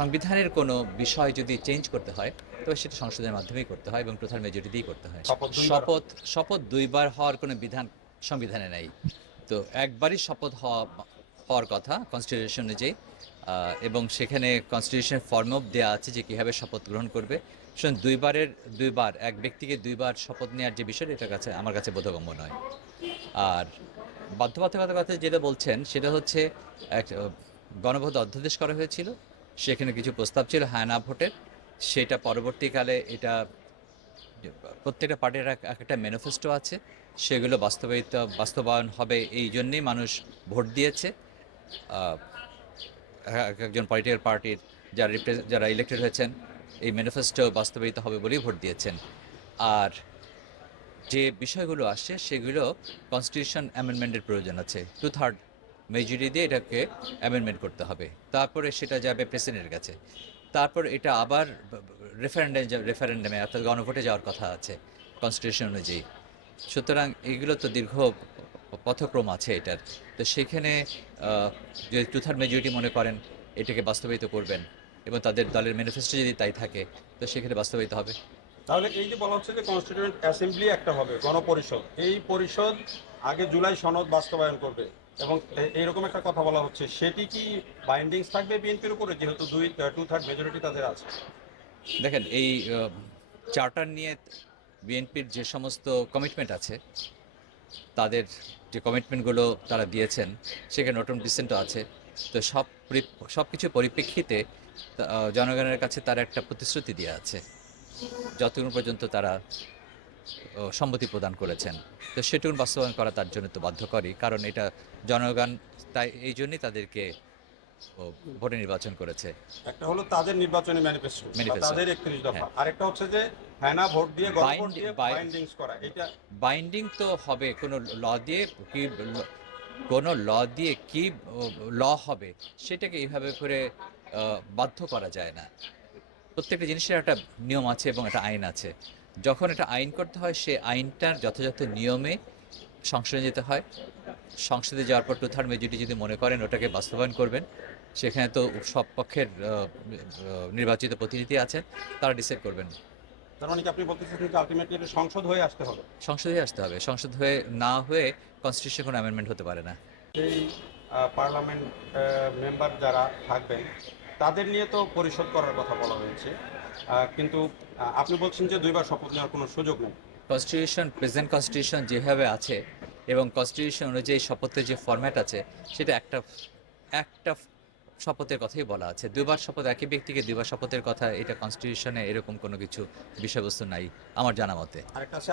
সংবিধানের কোনো বিষয় যদি চেঞ্জ করতে হয় তবে সেটা সংসদের মাধ্যমেই করতে হয় এবং প্রধান মেজরিটি দিয়েই করতে হয়। শপথ শপথ দুইবার হওয়ার কোনো বিধান সংবিধানে নাই। তো একবারই শপথ হওয়ার কথা কনস্টিটিউশন অনুযায়ী, এবং সেখানে কনস্টিটিউশনের ফর্ম অফ দেওয়া আছে যে কীভাবে শপথ গ্রহণ করবে। সুতরাং দুইবার এক ব্যক্তিকে দুইবার শপথ নেওয়ার যে বিষয়টা, এটা আমার কাছে বোধগম্য নয়। আর বাধ্যবাধকতার কথা যেটা বলছেন সেটা হচ্ছে এক গণভোট অধ্যাদেশ করা হয়েছিল, সেখানে কিছু প্রস্তাব ছিল হ্যাঁ না ভোটের। সেটা পরবর্তীকালে এটা প্রত্যেকটা পার্টির একটা ম্যানিফেস্টো আছে, সেগুলো বাস্তবায়ন হবে এই জন্যেই মানুষ ভোট দিয়েছে। একজন পলিটিক্যাল পার্টির যারা ইলেক্টেড হয়েছেন এই ম্যানিফেস্টো বাস্তবায়িত হবে বলেই ভোট দিয়েছেন। আর যে বিষয়গুলো আসছে সেগুলো কনস্টিটিউশন অ্যামেন্ডমেন্টের প্রয়োজন আছে, 2/3 মেজরিটি দিয়ে এটাকে অ্যামেন্ডমেন্ট করতে হবে, তারপরে সেটা যাবে প্রেসিডেন্টের কাছে, তারপর এটা আবার রেফারেন্ডামে অর্থাৎ গণভোটে যাওয়ার কথা আছে কনস্টিটিউশন অনুযায়ী। সুতরাং এগুলো তো দীর্ঘ পথক্রম আছে এটার। তো সেখানে যদি 2/3 মেজরিটি মনে করেন এটাকে বাস্তবায়িত করবেন এবং তাদের দলের ম্যানিফেস্টো যদি তাই থাকে, তো সেখানে বাস্তবায়িত হবে। তাহলে এই যে বলা হচ্ছে যে কনস্টিটিউয়েন্ট অ্যাসেম্বলি একটা হবে গণপরিষদ, এই পরিষদ আগে জুলাই সনদ বাস্তবায়ন করবে এবং এইরকম একটা কথা বলা হচ্ছে, সেটি কি বাইন্ডিংস থাকবে বিএনপির উপরে, যেহেতু 2/3 মেজরিটি তাদের আছে? দেখেন, এই চার্টার নিয়ে বিএনপির যে সমস্ত কমিটমেন্ট আছে, তাদের যে কমিটমেন্টগুলো তারা দিয়েছেন সেখানে নোট অফ ডিসেন্টও আছে। তো সব কিছুর পরিপ্রেক্ষিতে জনগণের কাছে তারা একটা প্রতিশ্রুতি দিয়ে আছে, যতক্ষণ পর্যন্ত তারা সম্মতি প্রদান করেছেন। তো সেটুকুন বাস্তবায়ন করা তার জন্য তো বাধ্যকরই, কারণ এটা জনগণ তাই এই জন্যই তাদেরকে ভোটে নির্বাচন করেছে। একটা হলো তাদের নির্বাচনী ম্যানিফেস্টো, ম্যানিফেস্টো, তাদের 31 দফা, হ্যাঁ। আরেকটা হচ্ছে যে হ্যাঁ না ভোট দিয়ে গণভোট দিয়ে বাইন্ডিংস করা, এটা বাইন্ডিং তো হবে কোনো ল দিয়ে, কি কোনো ল দিয়ে কি ল হবে সেটাকে এইভাবে করে বাধ্য করা যায় না। প্রত্যেকটা জিনিসের একটা নিয়ম আছে এবং একটা আইন আছে। যখন এটা আইন করতে হয় সে আইনটার যথাযথ নিয়মে সংসদে যেতে হয়। সংসদে যাওয়ার পর 2/3 মেজরিটি যদি মনে করেন ওটাকে বাস্তবায়ন করবেন, সেখানে তো সব পক্ষের নির্বাচিত প্রতিনিধি আছেন, তারা ডিসাইড করবেন। তার মানে কি আপনি বলতেছেন যে আলটিমেটলি এটা সংসদ হয়ে আসতে হবে? সংসদে আসতে হবে, সংসদ হয়ে না হয়ে কনস্টিটিউশন কোনো অ্যামেন্ডমেন্ট হতে পারে না। সেই পার্লামেন্ট মেম্বার যারা থাকবেন তাদের নিয়ে তো পরিশোধ করার কথা বলা হয়েছে, কিন্তু আপনি বলছেন যে দুইবার শপথ নেওয়ার কোনো সুযোগ নেই। প্রেজেন্ট কনস্টিটিউশন যেভাবে আছে এবং কনস্টিটিউশন অনুযায়ী শপথের যে ফরম্যাট আছে সেটা একটা একটা শপথের কথাই বলা আছে। দুবার শপথ, একই ব্যক্তিকে দুবার শপথের কথা, এটা কনস্টিটিউশনে এরকম কোনো কিছু বিষয়বস্তু নাই আমার জানা মতে। আরেকটা আছে